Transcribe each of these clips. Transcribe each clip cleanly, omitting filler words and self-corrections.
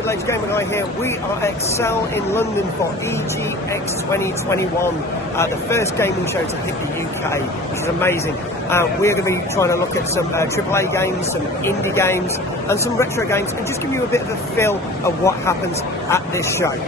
middle-aged gamer guy here. We are at Excel in London for EGX 2021, the first gaming show to hit the UK, which is amazing. We're going to be trying to look at some AAA games, some indie games, and some retro games, and just give you a bit of a feel of what happens at this show.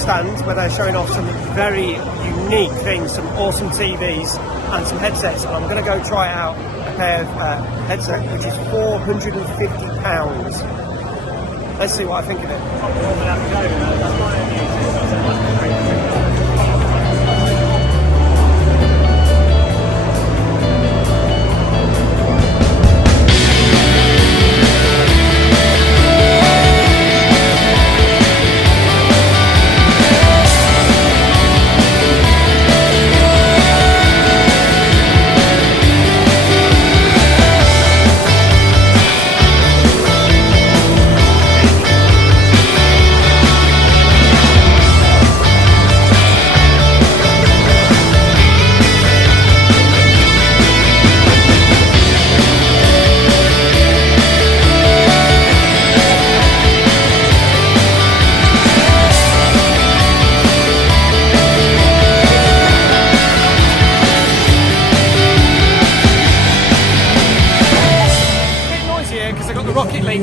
Stands where they're showing off some very unique things, some awesome TVs and some headsets, and I'm going to go try out a pair of headset which is £450. Let's see what I think of it.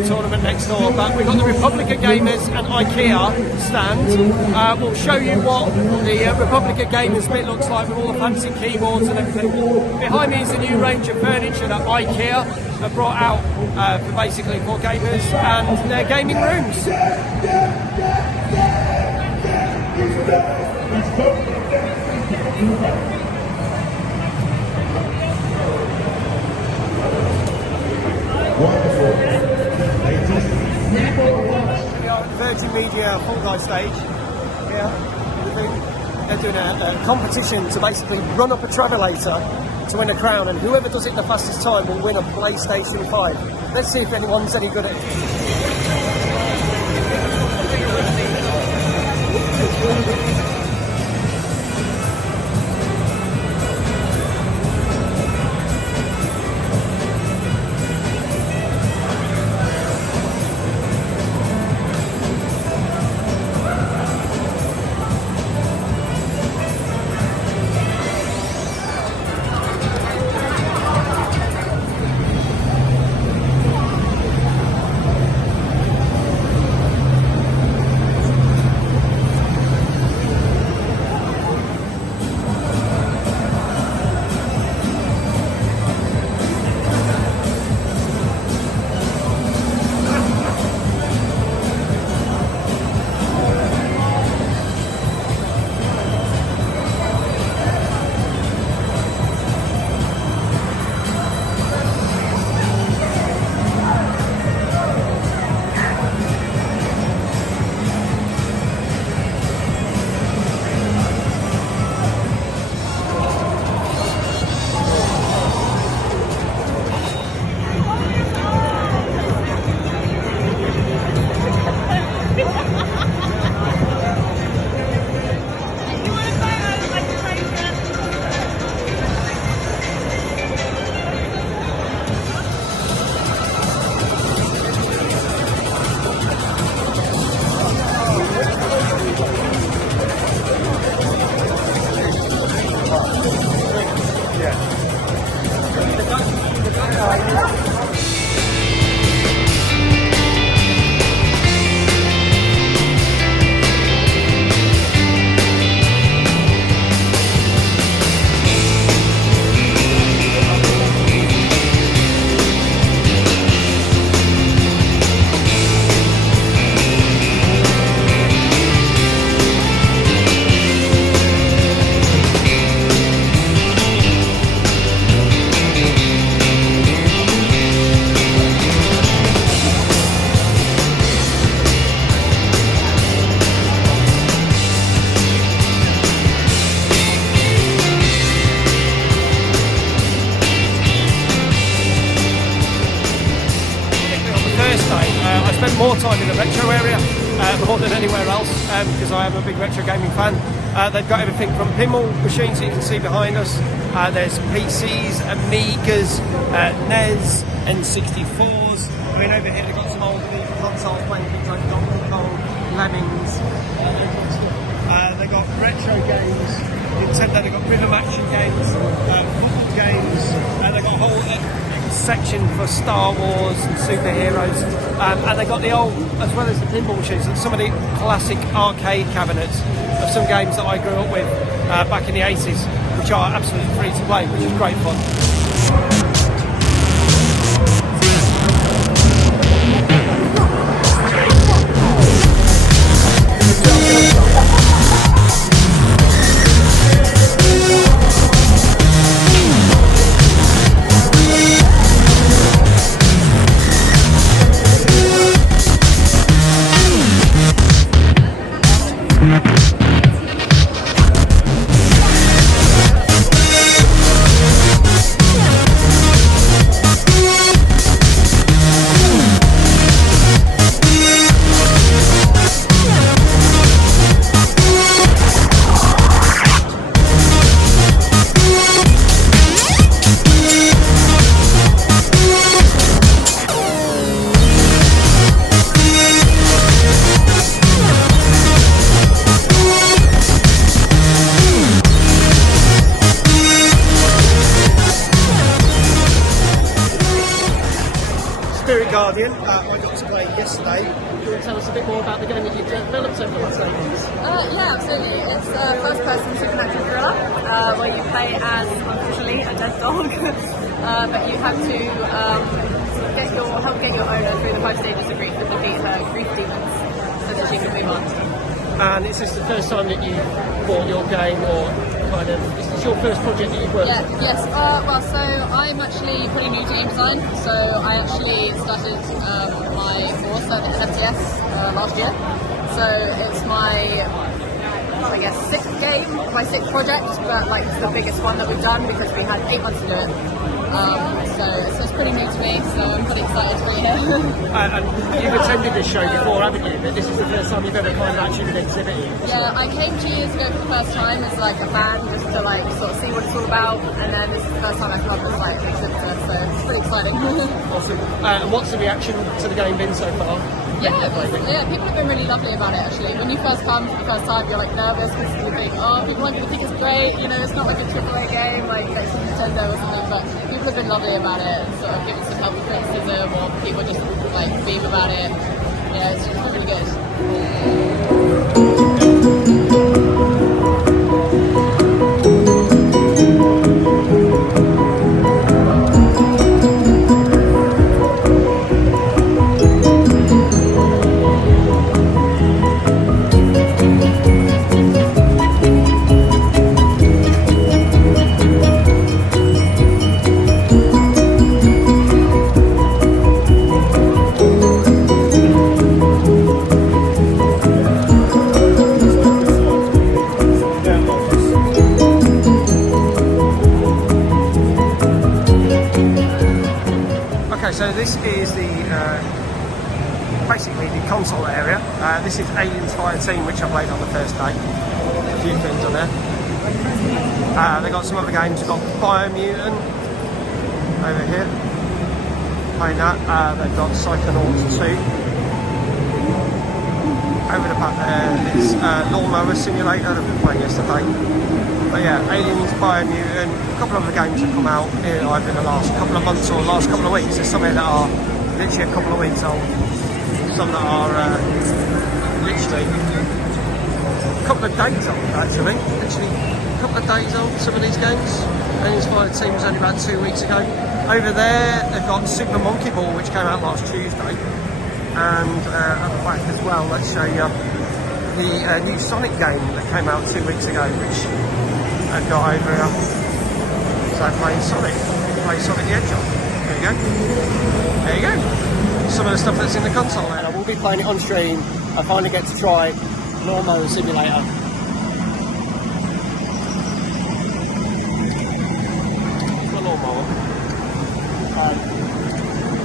Tournament next door, but we've got the Republica Gamers and IKEA stand. We'll show you what the Republica Gamers bit looks like with all the fancy keyboards and everything. Behind me is a new range of furniture that IKEA have brought out for gamers and their gaming rooms. Virgin Media Full Guy stage here. They're doing a competition to basically run up a travelator to win a crown, and whoever does it the fastest time will win a PlayStation 5. Let's see if anyone's any good at it. spent more time in the retro area, more than anywhere else, because I am a big retro gaming fan. They've got everything from pinball machines that you can see behind us. There's PCs, Amigas, NES, N64s. I mean, over here they've got some old consoles playing things like Donkey Kong, Lemmings. They've got retro games, Nintendo, they've got rhythm action games, football games. They've got a whole section for Star Wars and superheroes, and they got the old, as well as the pinball machines, some of the classic arcade cabinets of some games that I grew up with back in the 80s, which are absolutely free to play, which is great fun. Guardian, I got to play yesterday. Do you want to tell us a bit more about the game that you've developed over the last 8 months? Yeah, absolutely. It's a first-person supernatural thriller where you play as, unfortunately, a dead dog, but you have to help get your owner through the 5 stages of grief and defeat her grief demons so that she can move on. And is this the first time that you bought your game, or kind of, is this your first project that you've worked on? Yes. Well, so I'm actually pretty new to game design, so I actually started my course at FTS last year. So it's my, I guess, 6th game, my 6th project, but like it's the biggest one that we've done because we had 8 months to do it. So it's pretty new to me, so I'm pretty excited to be here. And you've attended this show before, haven't you? But this is the first time you've ever kind of actually been exhibiting. Yeah, I came 2 years ago for the first time as like a fan, just to like sort of see what it's all about, and then this is the first time I've come up as like an exhibitor, so it's pretty exciting. Awesome. And what's the reaction to the game been so far? Yeah, people have been really lovely about it actually. When you first come for the first time, you're like nervous because you think, oh, people aren't going to think it's great, you know, it's not like a AAA game like Nintendo or something, but people have been lovely about it and sort of giving some helpful criticism, or people just like beam about it. Yeah, it's just really good. So this is the basically the console area. This is Aliens Fireteam, which I played on the first day. A few things on there. They got some other games. We've got Biomutant over here. Playing that. They've got Psychonauts 2. Over the back there is Lawnmower Simulator that we played yesterday. But yeah, Aliens, Biomutant, a couple of the games have come out here either in the last couple of months or last couple of weeks. There's some here that are literally a couple of weeks old, some that are literally a couple of days old actually. Literally a couple of days old, some of these games. Aliens Fireteam was only about 2 weeks ago. Over there they've got Super Monkey Ball, which came out last Tuesday. And at the back as well, let's show you the new Sonic game that came out 2 weeks ago, which I've got over here. So playing Sonic the Hedgehog. There you go. There you go. Some of the stuff that's in the console there. I will be playing it on stream. I finally get to try Lawnmower Simulator. The lawnmower.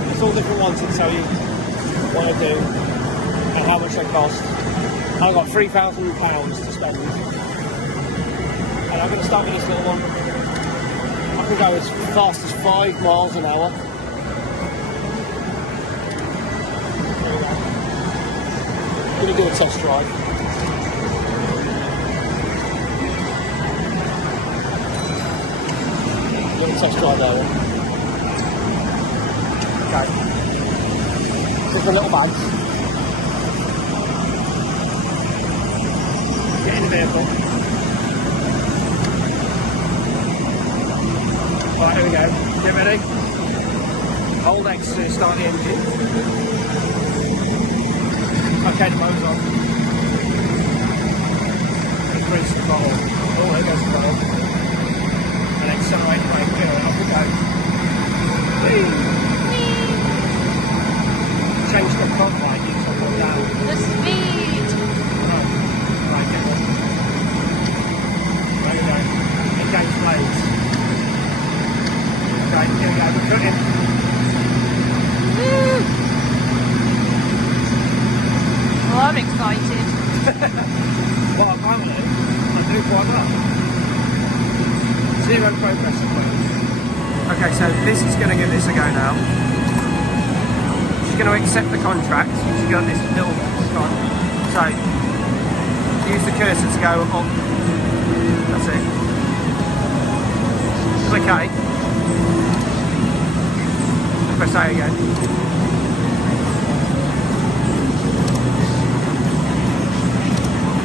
There's all different ones to tell you. what I do, and how much they cost. I've got £3,000 to spend. And I'm going to start with this little one. I can go as fast as 5 miles an hour. There we go. Going to do a test drive. Little test drive there. Okay. Just a little bags. Get in the vehicle. Right, here we go. Get ready. Hold X to start the engine. Okay, the motor's on. Increase the throttle. Oh, there goes the throttle. And accelerate the brake. Good, off we go. Whee! Change the front light, use up or down. The speed! Right, get on. There we go. Engage blades. Okay, here we go, we're cutting. Woo! Oh, I'm excited. Well, I'm doing quite well. 0 progress at the moment. Okay, so this is going to give this a go now. She's going to accept the contract. She's got this little spot. So, use the cursor to go up. That's it. Click A. Press A again.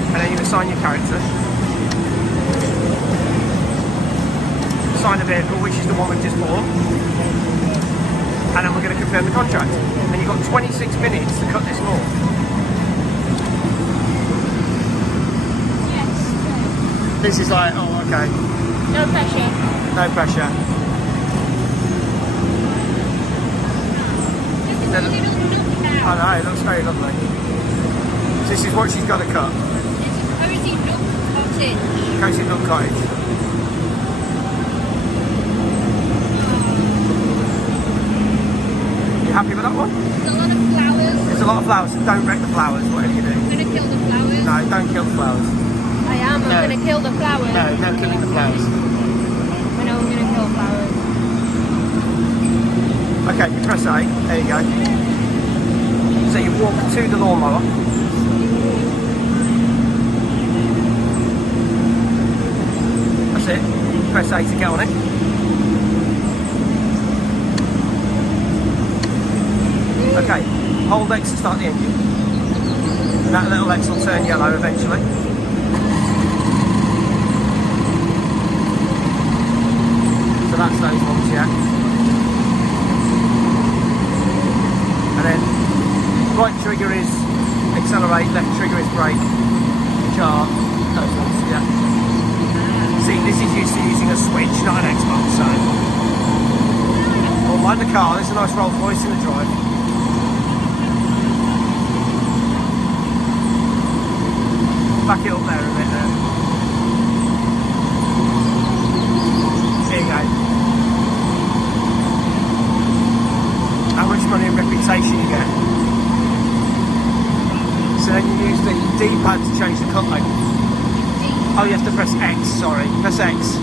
And then you assign your character. Assign the vehicle, which is the one we've just bought. And then we're going to confirm the contract. And you've got 26 minutes to cut this law. Yes. This is like, oh, okay. No pressure. No pressure. This is really lovely I now. know, it looks very lovely. This is what she's got to cut. It's a cozy nook cottage. Cozy Nook Cottage. You happy with that one? There's a lot of flowers. There's a lot of flowers. Don't wreck the flowers, whatever you do. I'm going to kill the flowers. No, don't kill the flowers. I am. I'm No. going to kill the flowers. No, no killing the flowers. I know I'm going to kill flowers. Okay, you press A. There you go. So you walk to the lawnmower. That's it. Press A to get on it. Okay, hold X to start the engine. And that little X will turn yellow eventually. So that's those ones, yeah. And then right trigger is accelerate, left trigger is brake, which are those ones, yeah. See, this is used to using a switch, not an Xbox, so. Oh, mind the car, there's a nice Rolls Royce in the drive. Back it up there a bit there. Here you go. How much money and reputation you get. So then you use the D-pad to change the cut length. Oh, you have to press X, sorry. Press X.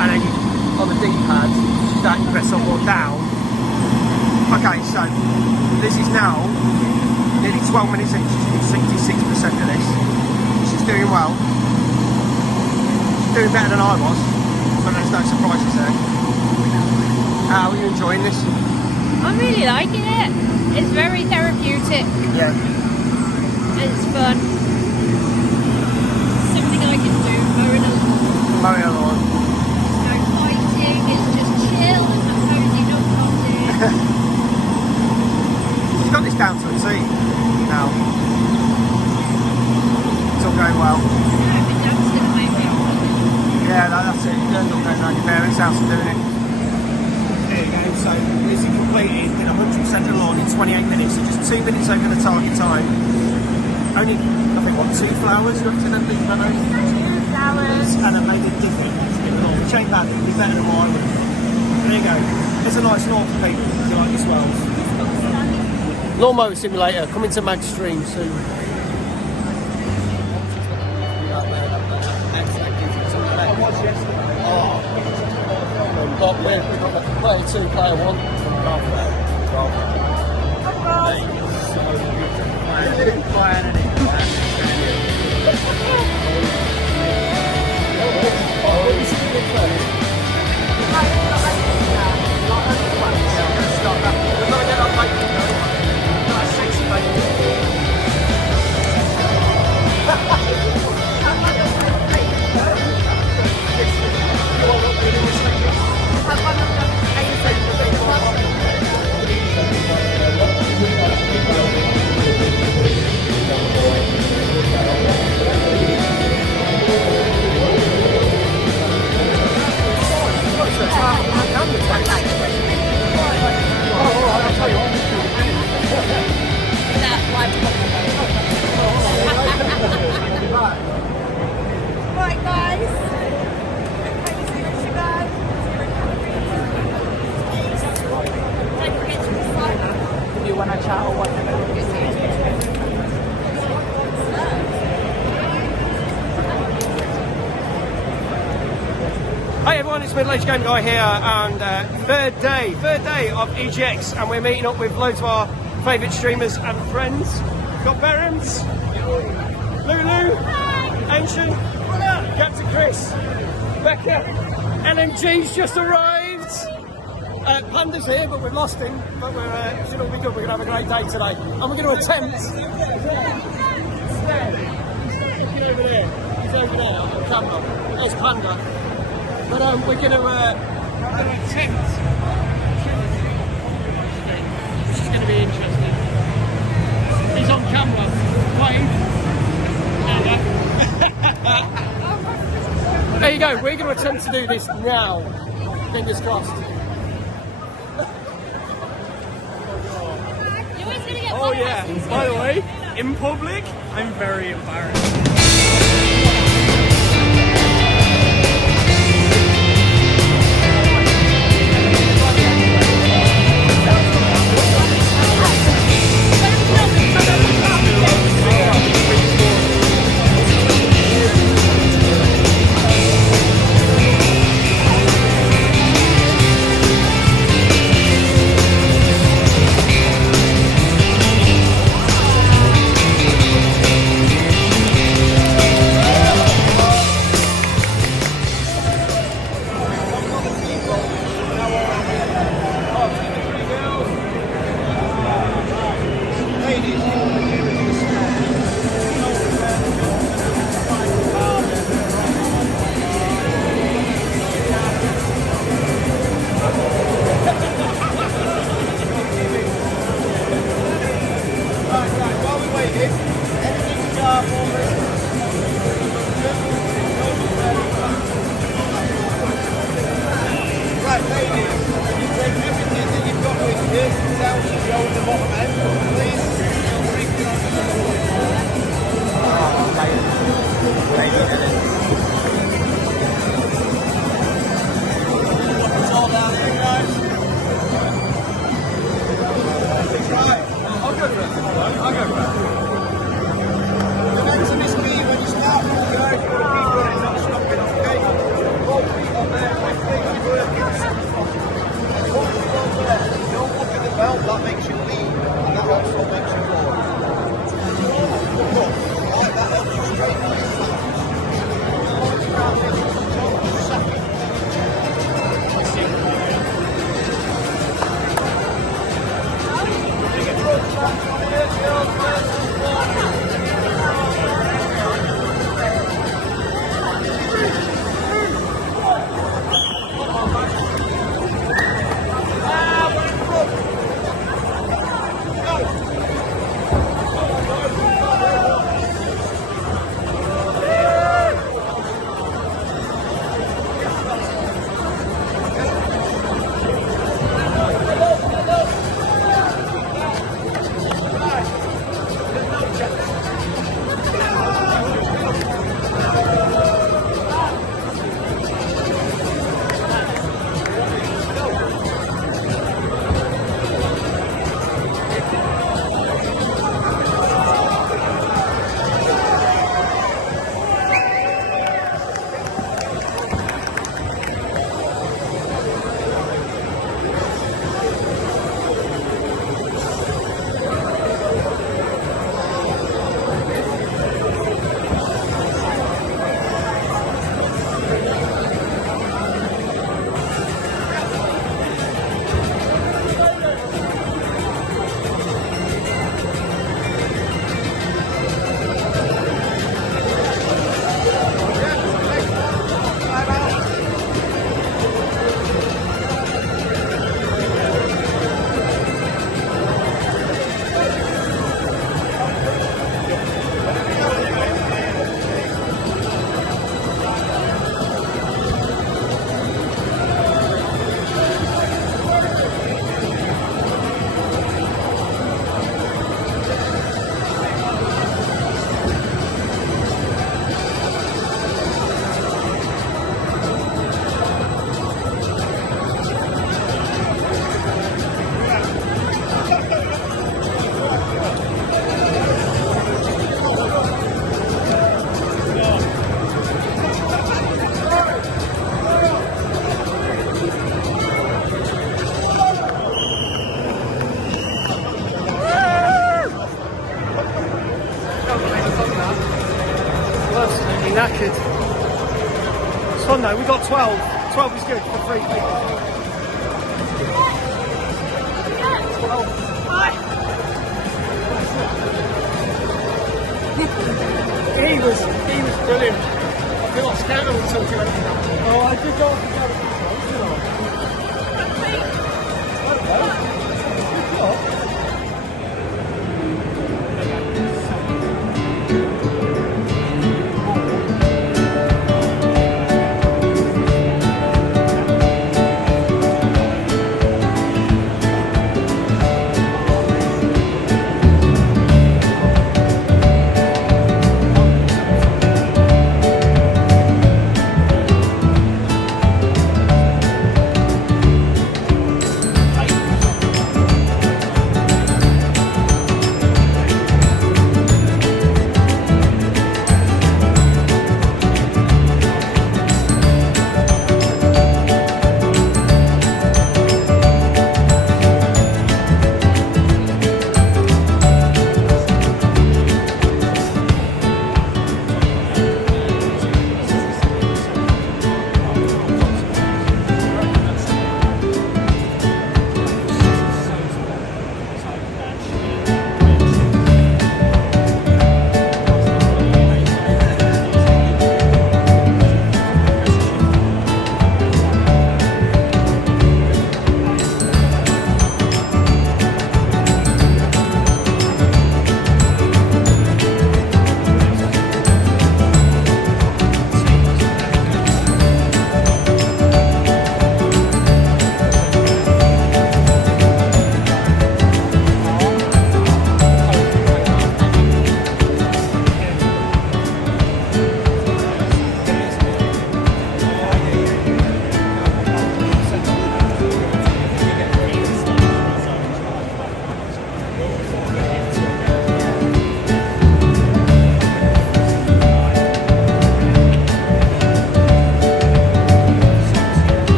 And then you, on the D-pad, that you press up or down. Okay, so this is now nearly 12 minutes in. She's doing 66% of this. She's doing well. She's doing better than I was. But there's no surprises there. How are you enjoying this? I'm really liking it. It's very therapeutic. Yeah. It's fun. Something I can do mowing a lawn. Mowing a lawn. No fighting, it's just chill and a cozy nook cottage. She's got this down to a T now. It's all going well. I've been dancing on my way. Yeah, that's it. You don't look going around your parents' house and doing it. There you go. So this is completed in 100% of the lawn in 28 minutes. So just 2 minutes over the target time. Only, I think, what, 2 flowers you have to then leave that over? 2 flowers. And it made a difference in the lawn. Change that, it'd be better than what I would. There you go. It's a nice lawn for people who like this well. Lawnmower Simulator coming to Mag Stream soon. We've got player 2, player 1. Right, guys. You want to chat or whatever? Hey everyone, it's Middle Age Game Guy here, and third day of EGX, and we're meeting up with loads of our favourite streamers and friends. We've got Berens, Lulu, Ancient, Captain Chris, Becca, LMG's just arrived. Panda's here, but we've lost him, but it should all be good. We're going to have a great day today, and we're going to attempt. He's over there. He's over there on camera. There's Panda. But we're going to attempt, which is going to be interesting. He's on camera. Wave. There you go. We're going to attempt to do this now. Fingers crossed. Oh yeah. By the way, in public, I'm very embarrassed. knackered. It's fun though, we got 12. 12 is good for 3 people. 12. He was brilliant. I feel like scared of something. Oh, I did go off the other controls, didn't I? Good job.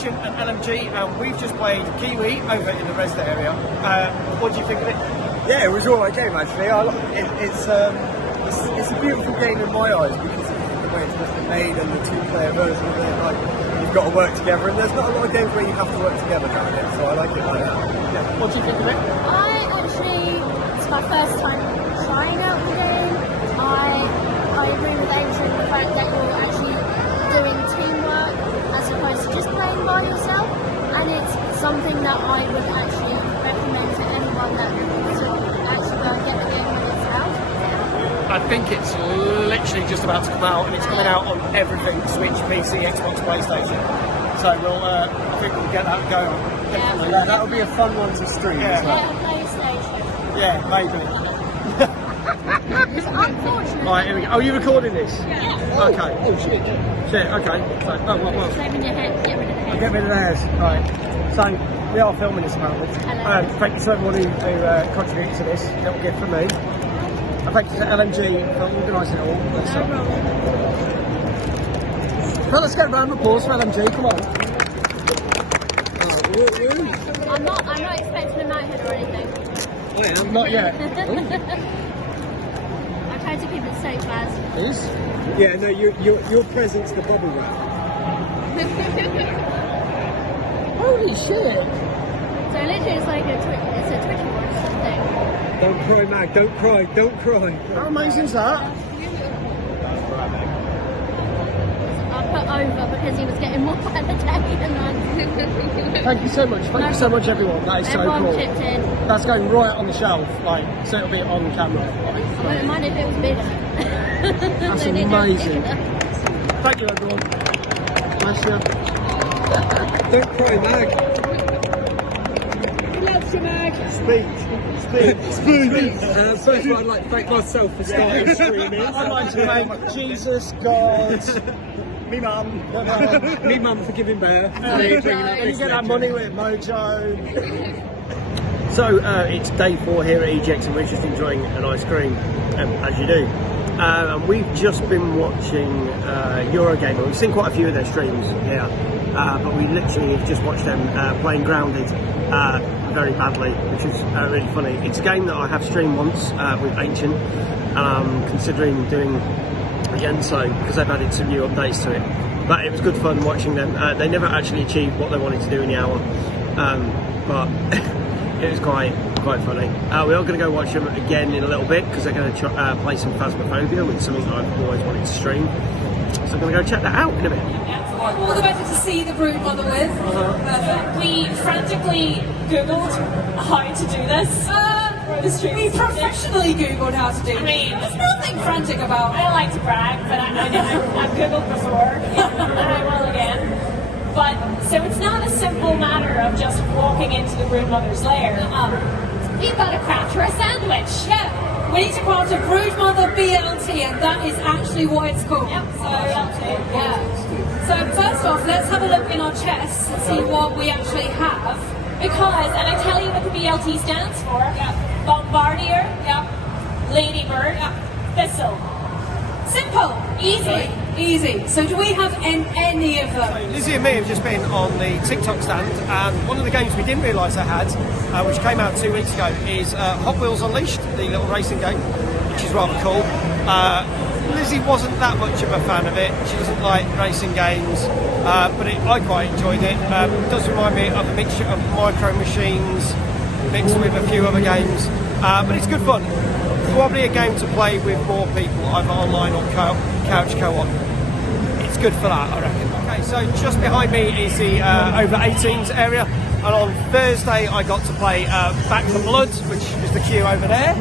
And LMG, and we've just played Kiwi over in the Resda area. What do you think of it? Yeah, it was all right game actually. It's a beautiful game in my eyes because of the way it's made and the two-player version of it. Like you've got to work together, and there's not a lot of games where you have to work together nowadays. So I like it like that. Yeah. What do you think of it? It's my first time trying out the game. I agree with Adrian the fact that you're actually doing teamwork as opposed to just playing by yourself, and it's something that I would actually recommend to anyone that to actually go and get the game when it's out. I think it's literally just about to come out, and it's coming out on everything: Switch, PC, Xbox, PlayStation. So I think we'll get that going. Definitely. Yeah, that'll be a fun one to stream. Yeah. As well. PlayStation. Yeah, maybe. Unfortunately. Right, here we go. Oh, you recording this? Yeah. Okay. Oh shit. Shit, okay. So, well. Shave in your head, get rid of the Get rid of the hairs. Right. So, we are filming this moment. Hello. Thank you to everyone who contributed to this little gift from me. And thank you to LMG for organising it all. Well, let's get a round of applause for LMG, come on. I'm not expecting a knighthood or anything. I am. Not yet. I try to keep it safe as. Is? Yeah, no, your present's the bubble wrap. Holy shit. So literally it's like it's a Twitch war or something. Don't cry, Mag. Don't cry. Don't cry. How amazing is that? I put over because he was getting more by the day than I. Thank you so much. Thank you so much, everyone. That is Everyone so cool. chipped in. That's going right on the shelf, like, so it'll be on camera. I wouldn't mind if it was bigger. That's So they don't amazing. pick it up. Thank you, everyone. Nice to Don't cry, Mag. He loves you, Meg. First of all, I'd like to thank myself for starting streaming. I'd like to thank Jesus, God, me mum for giving birth. And you get that money with Mojo. So it's day 4 here at EGX and we're just enjoying an ice cream, as you do. And we've just been watching Eurogamer. We've seen quite a few of their streams here, but we literally have just watched them playing Grounded very badly, which is really funny. It's a game that I have streamed once with Ancient, and I'm considering doing again so, because they've added some new updates to it. But it was good fun watching them. They never actually achieved what they wanted to do in the hour, but it was quite funny. We are going to go watch them again in a little bit because they're going to play some Phasmophobia, which is something that I've always wanted to stream. So I'm going to go check that out in a bit. All the better to see the brood mother with. We frantically Googled how to do this. We professionally Googled how to do it. There's nothing frantic about I it. don't like to brag, but I've Googled before, and I will again. But, so it's not a simple matter of just walking into the brood mother's lair. We've got to craft her a sandwich. Yeah, we need to craft a brood mother BLT, and that is actually what it's called. Yep, so Yeah. So first off, let's have a look in our chests and see what we actually have. Because, and I tell you what the BLT stands for. Yeah. Bombardier, Yeah. Ladybird, Thistle. Simple. Easy. So do we have any of them? Lizzie and me have just been on the TikTok stand, and one of the games we didn't realise I had, which came out 2 weeks ago, is Hot Wheels Unleashed, the little racing game, which is rather cool. Lizzie wasn't that much of a fan of it. She doesn't like racing games, but I quite enjoyed it. It does remind me of a mixture of Micro Machines mixed with a few other games, but it's good fun. Probably a game to play with more people, either online or couch co-op. It's good for that, I reckon. Okay, so just behind me is the over 18s area, and on Thursday I got to play Back for Blood, which is the queue over there.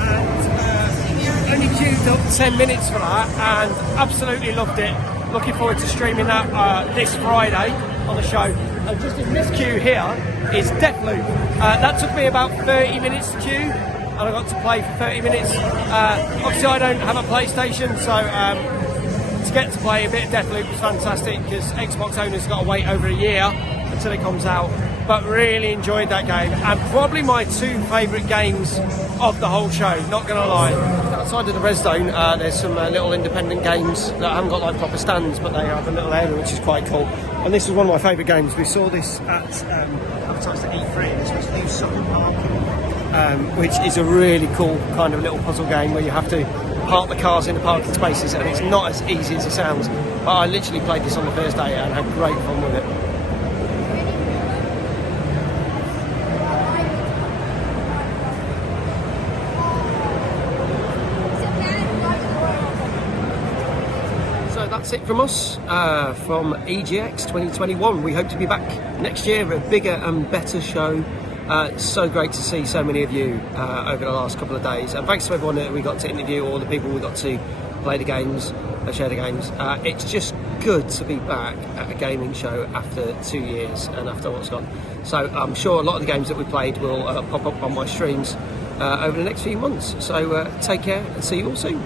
And only queued up 10 minutes for that, and absolutely loved it. Looking forward to streaming that this Friday on the show. And just in this queue here is Defphonix. That took me about 30 minutes to queue, and I got to play for 30 minutes. Obviously I don't have a PlayStation, so to get to play a bit of Defphonix was fantastic, because Xbox owners got to wait over a year until it comes out. But really enjoyed that game, and probably my 2 favourite games of the whole show, not going to lie. Outside of the Res Zone, there's some little independent games that haven't got like proper stands, but they have a little area which is quite cool. And this was one of my favourite games. We saw this at advertised at E3. This was New Sutton Parking, which is a really cool kind of little puzzle game where you have to park the cars in the parking spaces, and it's not as easy as it sounds. But I literally played this on the Thursday and had great fun with it. That's it from us, from EGX 2021. We hope to be back next year, a bigger and better show. So great to see so many of you over the last couple of days, and thanks to everyone that we got to interview, all the people we got to play the games, share the games. It's just good to be back at a gaming show after 2 years and after what's gone. So I'm sure a lot of the games that we played will pop up on my streams over the next few months. So take care and see you all soon.